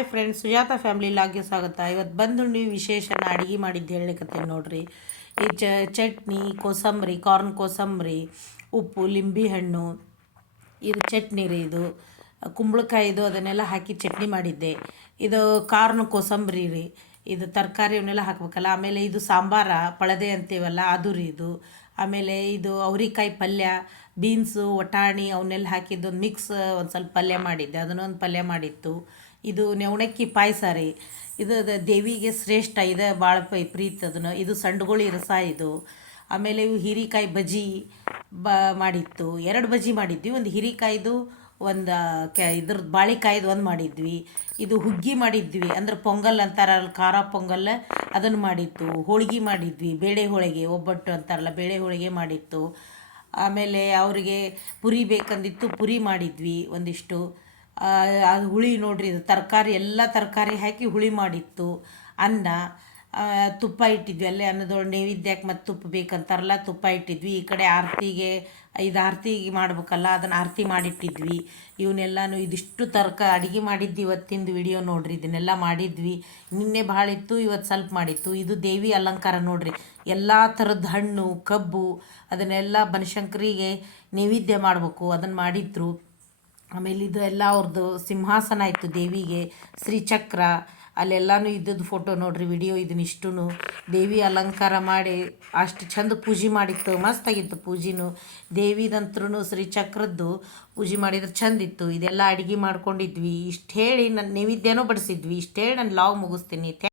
Hi friends, Sujata family ಲಾಗ್ಗೆ ಸ್ವಾಗತ. ಇವತ್ತು ಬಂದುಂಡಿ ವಿಶೇಷನ ಅಡುಗೆ ಮಾಡಿದ್ದು ಹೇಳಲಿಕತ್ತೀನಿ ನೋಡ್ರಿ. ಈ ಚಟ್ನಿ, ಕೋಸಂಬರಿ, ಕಾರ್ನ್ ಕೋಸಂಬರಿ, ಉಪ್ಪು, ಲಿಂಬೆ ಹಣ್ಣು, ಇದು ಚಟ್ನಿ ರೀ. ಇದು ಕುಂಬಳಕಾಯಿದು ಅದನ್ನೆಲ್ಲ ಹಾಕಿ ಚಟ್ನಿ ಮಾಡಿದ್ದೆ. ಇದು ಕಾರ್ನ್ ಕೋಸಂಬರಿ ರೀ. ಇದು ತರಕಾರಿ ಅವನ್ನೆಲ್ಲ ಹಾಕ್ಬೇಕಲ್ಲ. ಆಮೇಲೆ ಇದು ಸಾಂಬಾರ ಪಳದೆ ಅಂತೀವಲ್ಲ ಅದು ರೀ ಇದು. ಆಮೇಲೆ ಇದು ಅವ್ರಿಕಾಯಿ ಪಲ್ಯ, ಬೀನ್ಸು, ವಟಾಣಿ ಅವನ್ನೆಲ್ಲ ಹಾಕಿದ್ದು ಒಂದು ಮಿಕ್ಸ್ ಒಂದು ಸ್ವಲ್ಪ ಪಲ್ಯ ಮಾಡಿದ್ದೆ. ಅದನ್ನೊಂದು ಪಲ್ಯ ಮಾಡಿತ್ತು. ಇದು ನವಣಕ್ಕಿ ಪಾಯಸ ರೀ. ಇದು ದೇವಿಗೆ ಶ್ರೇಷ್ಠ, ಇದೆ ಭಾಳ ಪ್ರೀತಿ ಅದನ್ನು. ಇದು ಸಂಡ್ಗೊಳಿ ರಸ ಇದು. ಆಮೇಲೆ ಇವು ಹೀರಿಕಾಯಿ ಬಜ್ಜಿ ಮಾಡಿತ್ತು. 2 ಬಜ್ಜಿ ಮಾಡಿದ್ವಿ. ಒಂದು ಹೀರಿಕಾಯ್ದು, ಒಂದು ಇದ್ರದ್ದು ಬಾಳಿಕಾಯ್ದು ಒಂದು ಮಾಡಿದ್ವಿ. ಇದು ಹುಗ್ಗಿ ಮಾಡಿದ್ವಿ, ಅಂದ್ರೆ ಪೊಂಗಲ್ ಅಂತಾರಲ್ಲ, ಖಾರ ಪೊಂಗಲ್ ಅದನ್ನು ಮಾಡಿತ್ತು. ಹೋಳ್ಗೆ ಮಾಡಿದ್ವಿ, ಬೇಳೆ ಹೋಳಿಗೆ, ಒಬ್ಬಟ್ಟು ಅಂತಾರಲ್ಲ, ಬೇಳೆ ಹೋಳಿಗೆ ಮಾಡಿತ್ತು. ಆಮೇಲೆ ಅವರಿಗೆ ಪುರಿ ಬೇಕಂದಿತ್ತು, ಪುರಿ ಮಾಡಿದ್ವಿ ಒಂದಿಷ್ಟು. ಅದು ಹುಳಿ ನೋಡ್ರಿ, ಇದು ತರಕಾರಿ ಎಲ್ಲ ತರಕಾರಿ ಹಾಕಿ ಹುಳಿ ಮಾಡಿತ್ತು. ಅನ್ನ, ತುಪ್ಪ ಇಟ್ಟಿದ್ವಿ ಅಲ್ಲೇ ಅನ್ನದೊಳಗೆ ನೈವೇದ್ಯಕ್ಕೆ, ಮತ್ತು ತುಪ್ಪ ಬೇಕಂತಾರಲ್ಲ ತುಪ್ಪ ಇಟ್ಟಿದ್ವಿ. ಈ ಕಡೆ ಆರತಿಗೆ, ಇದು ಆರತಿಗೆ ಮಾಡ್ಬೇಕಲ್ಲ, ಅದನ್ನು ಆರತಿ ಮಾಡಿಟ್ಟಿದ್ವಿ. ಇವನ್ನೆಲ್ಲನೂ ಇದಿಷ್ಟು ಅಡುಗೆ ಮಾಡಿದ್ವಿ. ಇವತ್ತಿಂದು ವಿಡಿಯೋ ನೋಡ್ರಿ, ಇದನ್ನೆಲ್ಲ ಮಾಡಿದ್ವಿ. ನಿನ್ನೆ ಭಾಳ ಇತ್ತು, ಇವತ್ತು ಸ್ವಲ್ಪ ಮಾಡಿತ್ತು. ಇದು ದೇವಿ ಅಲಂಕಾರ ನೋಡ್ರಿ. ಎಲ್ಲ ಥರದ ಹಣ್ಣು, ಕಬ್ಬು ಅದನ್ನೆಲ್ಲ ಬನಶಂಕರಿಗೆ ನೈವೇದ್ಯ ಮಾಡಬೇಕು, ಅದನ್ನು ಮಾಡಿದ್ರು. ಆಮೇಲೆ ಇದು ಎಲ್ಲ ಅವ್ರದ್ದು ಸಿಂಹಾಸನ ಇತ್ತು ದೇವಿಗೆ, ಶ್ರೀಚಕ್ರ ಅಲ್ಲೆಲ್ಲನೂ ಇದ್ದದ್ದು ಫೋಟೋ ನೋಡ್ರಿ, ವಿಡಿಯೋ ಇದನ್ನಿಷ್ಟು ದೇವಿ ಅಲಂಕಾರ ಮಾಡಿ ಅಷ್ಟು ಚಂದ ಪೂಜೆ ಮಾಡಿತ್ತು. ಮಸ್ತಾಗಿತ್ತು ಪೂಜೆನೂ. ದೇವಿದಂತ್ರೂ ಶ್ರೀಚಕ್ರದ್ದು ಪೂಜೆ ಮಾಡಿದ್ರೆ ಚಂದಿತ್ತು. ಇದೆಲ್ಲ ಅಡುಗೆ ಮಾಡ್ಕೊಂಡಿದ್ವಿ. ಇಷ್ಟು ಹೇಳಿ ನನ್ನ ನೈವೇದ್ಯನೂ ಬಡಿಸಿದ್ವಿ. ಇಷ್ಟು ಹೇಳಿ ನಾನು ಲಾಗ್ ಮುಗಿಸ್ತೀನಿ.